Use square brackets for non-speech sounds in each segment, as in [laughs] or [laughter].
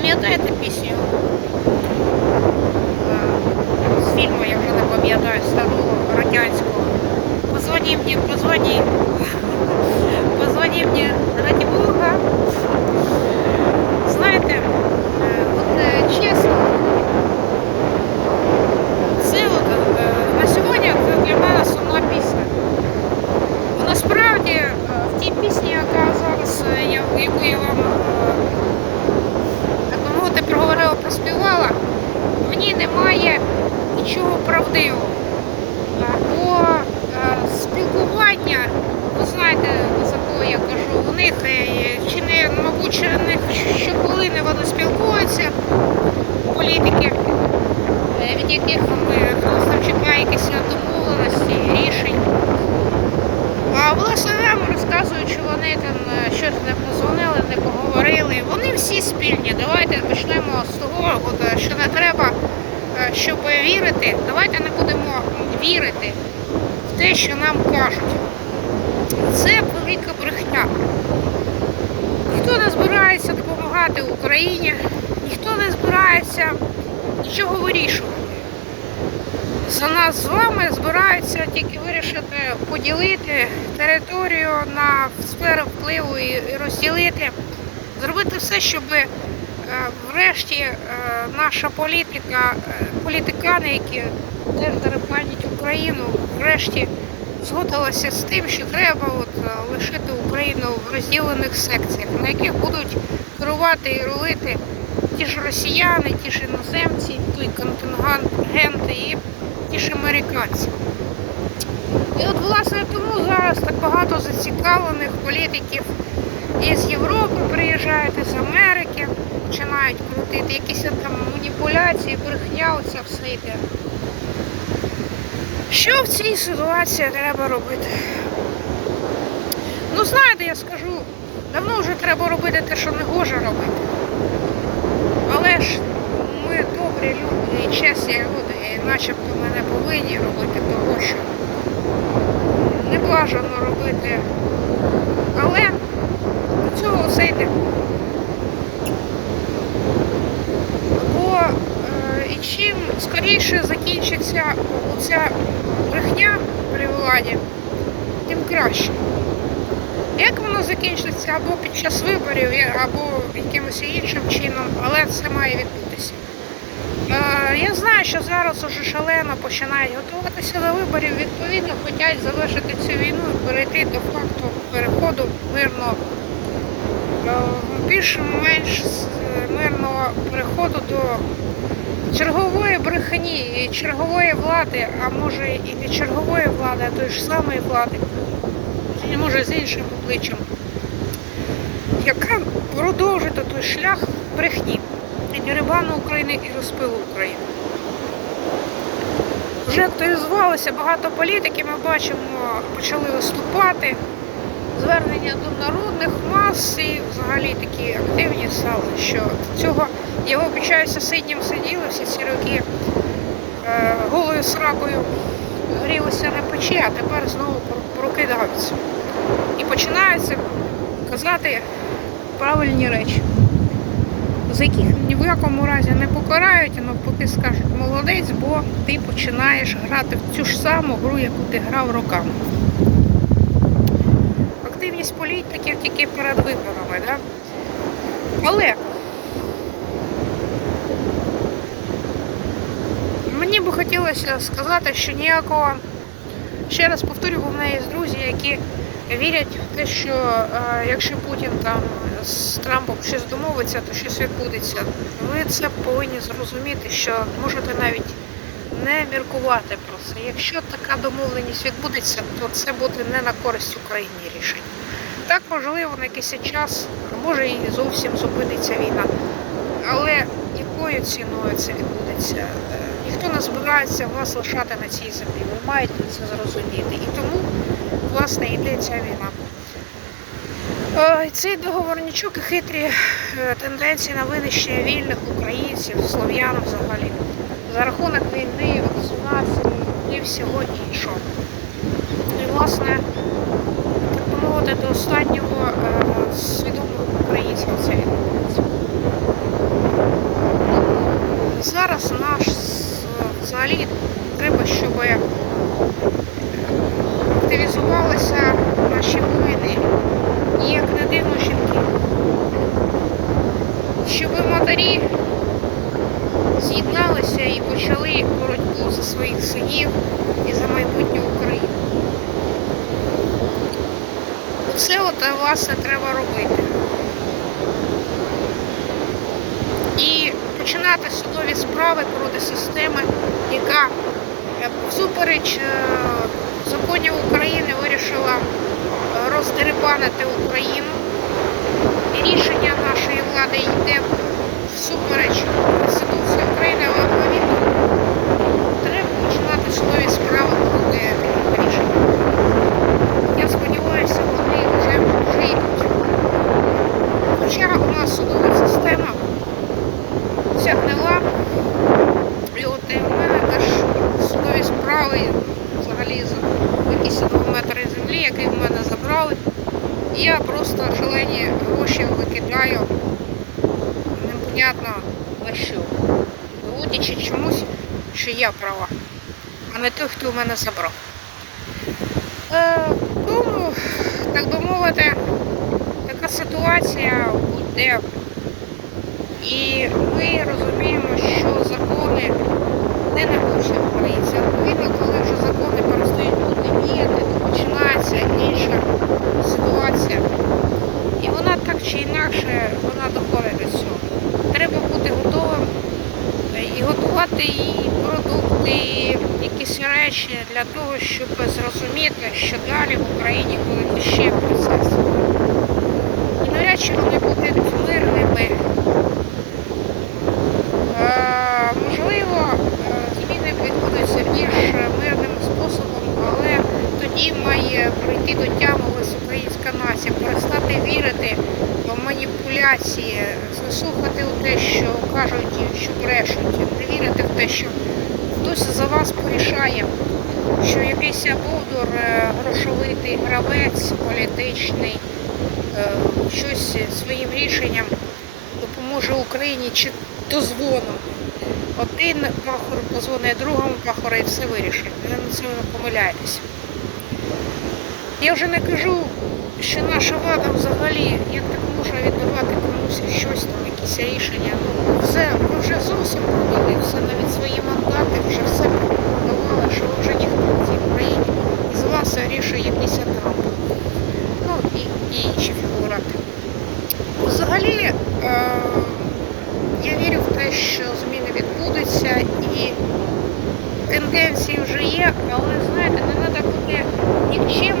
Пам'ятаєте пісню? Е, З фільму, я вже не пам'ятаю, старого радянського. Позвони мені, позвони. Позвони [laughs] мені, раді Бога. Знаєте, е, от е, чесно, це от, е, на сьогодні це для мене сумна пісня. Бо Насправді е, в тій пісні, яка зараз, е, я- яку я вам проспівала, в ній немає нічого правдивого. Бо е, спілкування, ви знаєте, за кого я кажу, у них е, чи не, мабуть, щохвилини вони спілкуються, політики, е, від яких ми там чекає якісь домовленості, рішень. А власне нам розказують, що вони там е, щось не позвонили, не поговорили. Вони всі спільні. Давайте почнемо з того, е, що не треба, е, щоб вірити. Давайте не будемо вірити в те, що нам кажуть. Це велика брехня. Ніхто не збирається допомагати Україні, ніхто не збирається нічого вирішувати. За нас з вами збираються тільки вирішити поділити територію на сфери впливу і розділити, зробити все, щоб е, врешті е, наша політика, е, політикани, які теж деребанять Україну, врешті згодилася з тим, що треба от, лишити Україну в розділених секціях, на яких будуть керувати і рулити ті ж росіяни, ті ж іноземці, той контингент і ті ж американці. І от, власне, тому зараз так багато зацікавлених політиків із Європи приїжджають, із Америки, починають крутити якісь там маніпуляції, брехня, оце все йде. Що в цій ситуації треба робити? Ну, знаєте, я скажу, давно вже треба робити те, що не гоже робити. Але ж ми добрі люди і чесні люди, начебто ми не повинні робити того, що не бажано робити. Але до цього все йде. Бо е, і чим скоріше закінчиться оця брехня при владі, тим краще. Як воно закінчиться або під час виборів, або якимось іншим чином, але це має відбутися. Е, Я знаю, що зараз уже шалено починають готуватися до виборів, відповідно, хочуть завершити цю війну і перейти до факту переходу мирного, е, більш-менш е, мирного переходу до чергової брехні і чергової влади, а може і не чергової влади, а тої ж самої влади, і може з іншим обличчям, яка продовжить той шлях брехні дерибану України і розпилу України. Вже активізувалося багато політиків, ми бачимо, почали виступати. Звернення до народних мас і взагалі такі активні стали, що цього я вибачаюся сиднім сиділи всі ці роки е, голою сракою грілися на печі, а тепер знову про- прокидаються. І починаються казати правильні речі, за яких ні в якому разі не покарають, а навпаки скажуть молодець, бо ти починаєш грати в цю ж саму гру, яку ти грав роками. Активність політиків тільки перед виборами, да? Але мені би хотілося сказати, що ніякого, ще раз повторю, бо в мене є друзі, які вірять в те, що е, якщо Путін там з Трампом щось домовиться, то щось відбудеться. Ви це повинні зрозуміти, що можете навіть не міркувати про це. Якщо така домовленість відбудеться, то це буде не на користь Україні рішення. Так, можливо, на якийсь час, може і зовсім зупиниться війна. Але якою ціною це відбудеться? Е, Ніхто не збирається вас лишати на цій землі. Ви маєте це зрозуміти. І тому, власне, йде ця війна. Е, Цей договорничок і хитрі е, тенденції на винищення вільних українців, слов'ян взагалі, за рахунок війни, вакцинації і всього іншого. І, власне, так до останнього е, свідомих українців це відбувається. зараз наш взагалі треба, щоб активізувалися наші воїни, і як не дивно жінки. Щоб матері з'єдналися і почали боротьбу за своїх синів і за майбутнє України. Оце от е, власне треба робити. І починати судові справи проти системи, яка е, всупереч законів України вирішила е, роздерибанити Україну. Рішення нашої влади йде всупереч Конституції України, але відповідно треба починати судові справи проти таких рішень. Я сподіваюся, вони вже вже йдуть. Хоча у нас судова система вся гнила, і от і в мене теж судові справи взагалі за якісь два метри землі, які в мене забрали. І я просто шалені гроші викидаю непонятно на що. Доводячи чомусь, що я права, а не той, хто в мене забрав. Е, тому, так би мовити, така ситуація буде. І ми розуміємо, що закони не навчать українців. Відповідно, коли вже закони перестають бути діяти, то починається інша ситуація. І вона так чи інакше вона доходить до цього. Треба бути готовим готувати і продукти, якісь речі для того, щоб зрозуміти, що далі в Україні буде ще процес. І навряд чи вони будуть мирними. Е, Можливо, е, зміни відбудуться більш мирним способом, але тоді має прийти до тями українська нація, перестати вірити в маніпуляції, слухати у те, що кажуть, що брешуть, не вірити в те, що хтось за вас порішає, що якийсь бовдур е, грошовитий гравець політичний, е, щось своїм рішенням допоможе Україні чи дозвоном. Один пахор позвонить другому пахору і все вирішить. Ви на цьому помиляєтесь. Я вже не кажу, що наша влада взагалі як так може віддавати комусь щось там, якісь рішення. Ну, все, ви вже зовсім продали все, навіть свої мандати, вже все продавали, що ви вже ніхто в цій країні. І з вас рішує якийсь Трамп. Ну і, і інші фігурати. Взагалі, е, я вірю в те, що зміни відбудуться і тенденції вже є, але знаєте, не треба бути нікчемними і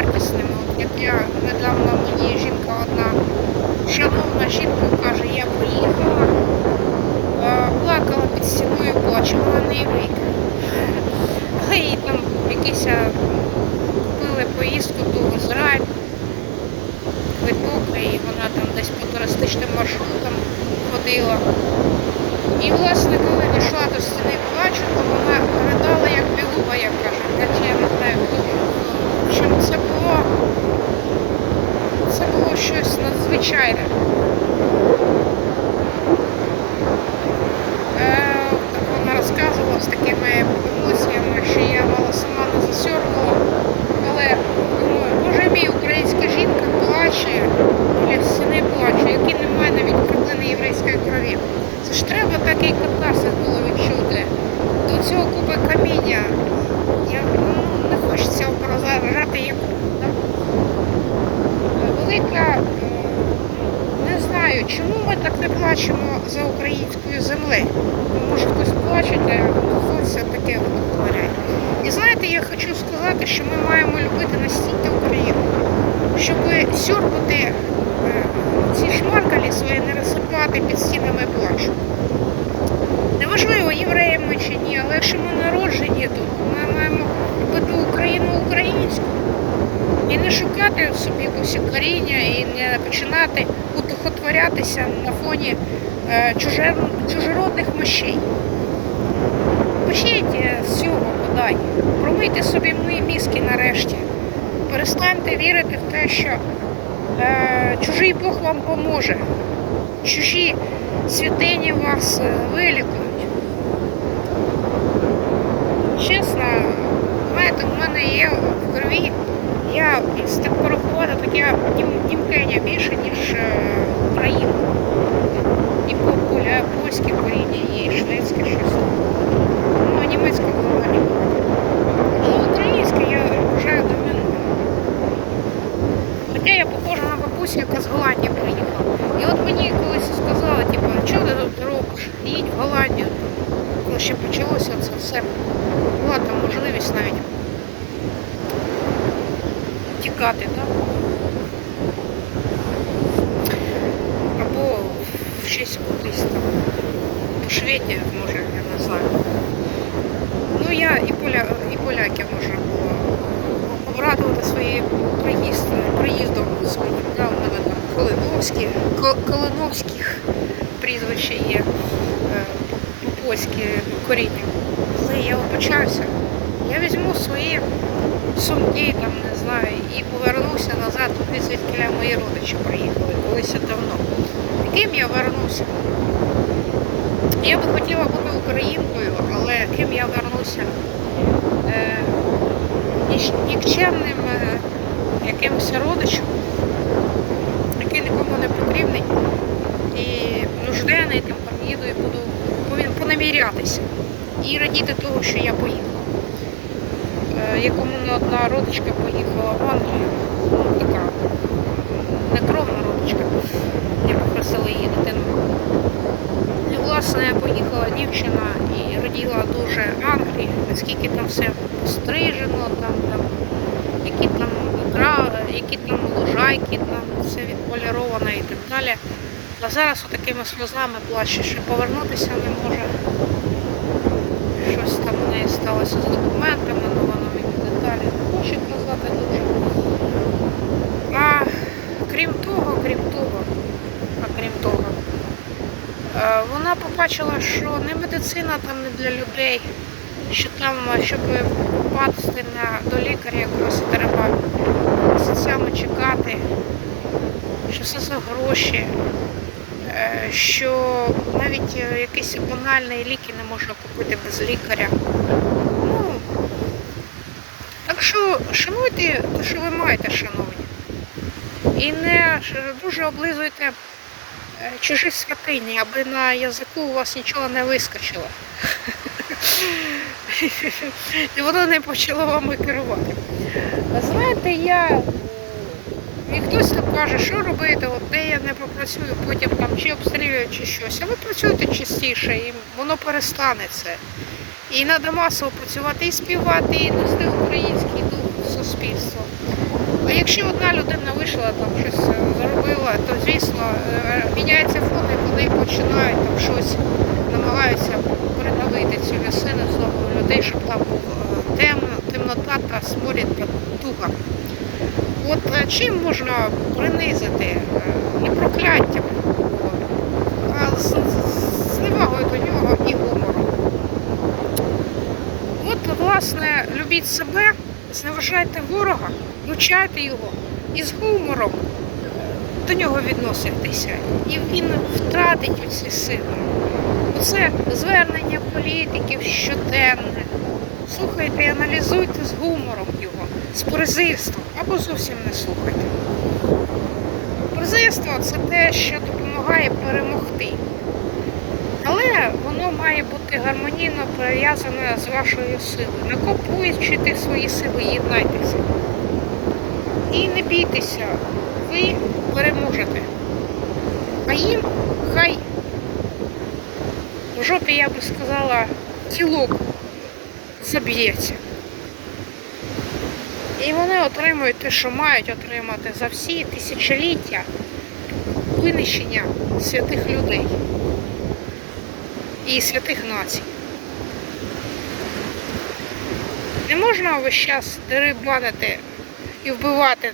меншовартісними. Як я недавно мені жінка одна, шановна жінка каже, я приїхала, е, плакала під стіною, плачу, вона не єврейка. Але їй там якісь е, купили поїздку до Ізраїль квиток, і вона там десь по туристичним маршрутам ходила. І власне, коли дійшла до стіни плачу, то вона ридала як білуба, як каже, я не знаю хто. Общем, це це було щось надзвичайне. Е, так вона розказувала з такими емоціями, що я мала сама не засьоркала. Але думаю, боже мій, українська жінка плаче, біля стіни плаче, який немає навіть краплини єврейської крові. Це ж треба такий катарсис було відчути. До цього купи каміння. Я ну, не хочеться ображати яку. Да? Велика, е, не знаю, чому ми так не плачемо за українською землею. Ну, Може хтось плаче, та хтось таке витворяє. І знаєте, я хочу сказати, що ми маємо любити настільки Україну, щоб сьорбати е, ці шмаркалі свої не розсипати під стінами плачу. Неважливо, євреї ми чи ні, але якщо ми народжені тут, ми маємо любити Україну українську і не шукати собі якусь коріння і не починати удохотворятися на фоні е, чужеродних мощей. Почніть з цього бодай. Промийте собі мої мізки нарешті. Перестаньте вірити в те, що е, чужий Бог вам поможе. чужі святині вас е, вилікують. Чесно, знаєте, у мене є в крові, я з тим порахувати таке нім- більше, ніж е, Україна. І польське коріння і шведське щось. Ну, а німецьке взагалі. Ну, українське я вважаю домінує. Хоча я бабусю, яка з Голландії приїхала. І от мені колись сказали, типу, що ти тут робиш? Їдь в Голландію. Коли ще почалося це все. Була там можливість навіть тікати, так? Або щось кудись там. До Швеції, може, я не знаю. Ну я і поля і поляки можна було обрадувати свої приїзд, своїм. Да, там Калиновські, Ко- Калиновських прізвище є е, по польськи коріння. Але я вибачаюся. Я візьму свої сумки, там не знаю, і повернуся назад туди, звідки мої родичі приїхали колись давно. Яким я вернуся? Я би хотіла бути українкою, але ким я вернуся? Е, нікчемним е, якимось родичем, який нікому не потрібний і нужденний, тим поїду і буду понамірятися і радіти того, що я поїхала. Е, як у одна родичка поїхала в Англію, ну, така некровна родичка, я попросила її дитину. І, власне, поїхала дівчина і раділа дуже Англії, наскільки там все пострижено, там, там, які там які там лужайки, там все відполіровано і так далі. А зараз отакими сльозами плаче, що повернутися не може. Щось там у неї сталося з документами, але вона мені деталі не хоче казати дуже. А крім того, крім того, а крім того, е, вона побачила, що не медицина там не для людей, що там, е, щоб попасти на, до лікаря якогось треба місяцями чекати, що все за гроші, е, що навіть е, якісь банальні ліки не можна купити без лікаря. Ну, так що шануйте те, що ви маєте, шановні. І не дуже облизуйте е, чужі святині, аби на язику у вас нічого не вискочило. [laughs] І воно не почало вами керувати. Знаєте, я. І хтось там каже, що робити, от де я не попрацюю, потім там чи обстрілюю, чи щось. А ви працюєте частіше, і воно перестане це. І треба масово працювати і співати, і нести український дух в суспільство. А якщо одна людина вийшла, там щось зробила, то звісно е, міняється фон, і вони починають там щось намагаються передавити ці весини знову людей, щоб там був е, темно, та та туга. От е, чим можна принизити е, не прокляттям, а з, з- з невагою до нього і гумором. От, власне, любіть себе, зневажайте ворога, вивчайте його і з гумором е, до нього відноситися. І він втратить оці сили. Оце звернення політиків щоденне. Слухайте і аналізуйте з гумором його, з презирством, або зовсім не слухайте. Презирство це те, що допомагає перемогти. Але воно має бути гармонійно пов'язане з вашою силою. Накопуючи свої сили, єднайтеся. І не бійтеся, ви переможете. А їм хай в жопі, я би сказала, тілок заб'ється. І вони отримують те, що мають отримати за всі тисячоліття винищення святих людей і святих націй. Не можна весь час дерибанити і вбивати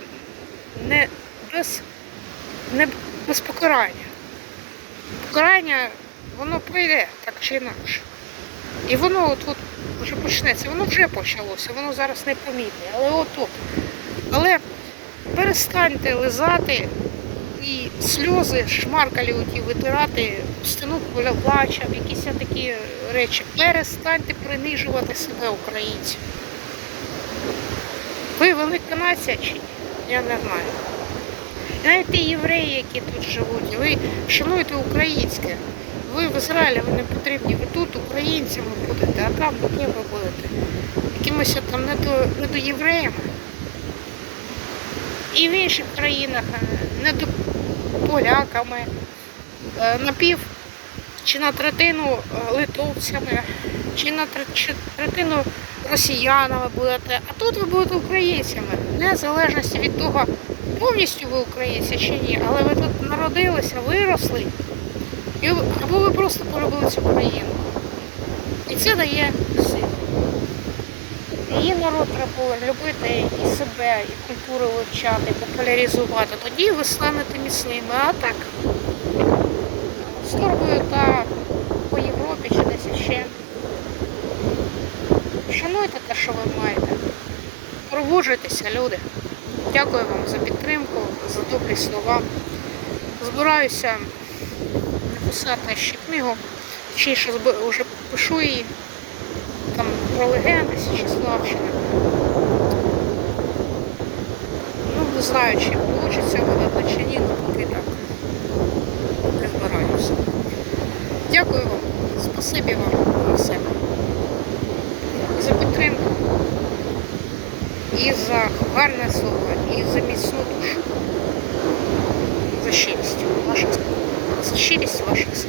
не без, не без покарання. Покарання воно прийде так чи інакше. І воно от, от вже почнеться, воно вже почалося, воно зараз не помітне, але от от. Але перестаньте лизати і сльози, шмаркалі оті витирати, стіну поля плача, якісь такі речі. Перестаньте принижувати себе українців. Ви велика нація чи ні? Я не знаю. Ті євреї, які тут живуть, ви шануєте українське. Ви в Ізраїлі ви не потрібні, ви тут українцями будете, а там ким ви будете? Якимось там не до недо, недоєвреями. І в інших країнах е, недополяками, е, напів чи на третину е, литовцями, чи на третину росіянами будете, а тут ви будете українцями, незалежності від того, повністю ви українці чи ні, але ви тут народилися, виросли, або ви просто полюбили цю країну. І це дає силу. Її народ треба любити і себе, і культуру вивчати, популяризувати. Тоді ви станете міцними. А так з торгою та по Європі чи десь ще. Шануйте те, що ви маєте. Пробуджуйтеся, люди. Дякую вам за підтримку, за добрі слова. Збираюся написати ще книгу. Чи ще вже пишу її там про легенди Січеславщини. Ну, не знаю, чи вийде видати чи ні, але поки так. Не збираюся. Дякую вам, спасибі вам за все. За підтримку. І за гарне слово, і за міцну душу. За ваших щирість ваших.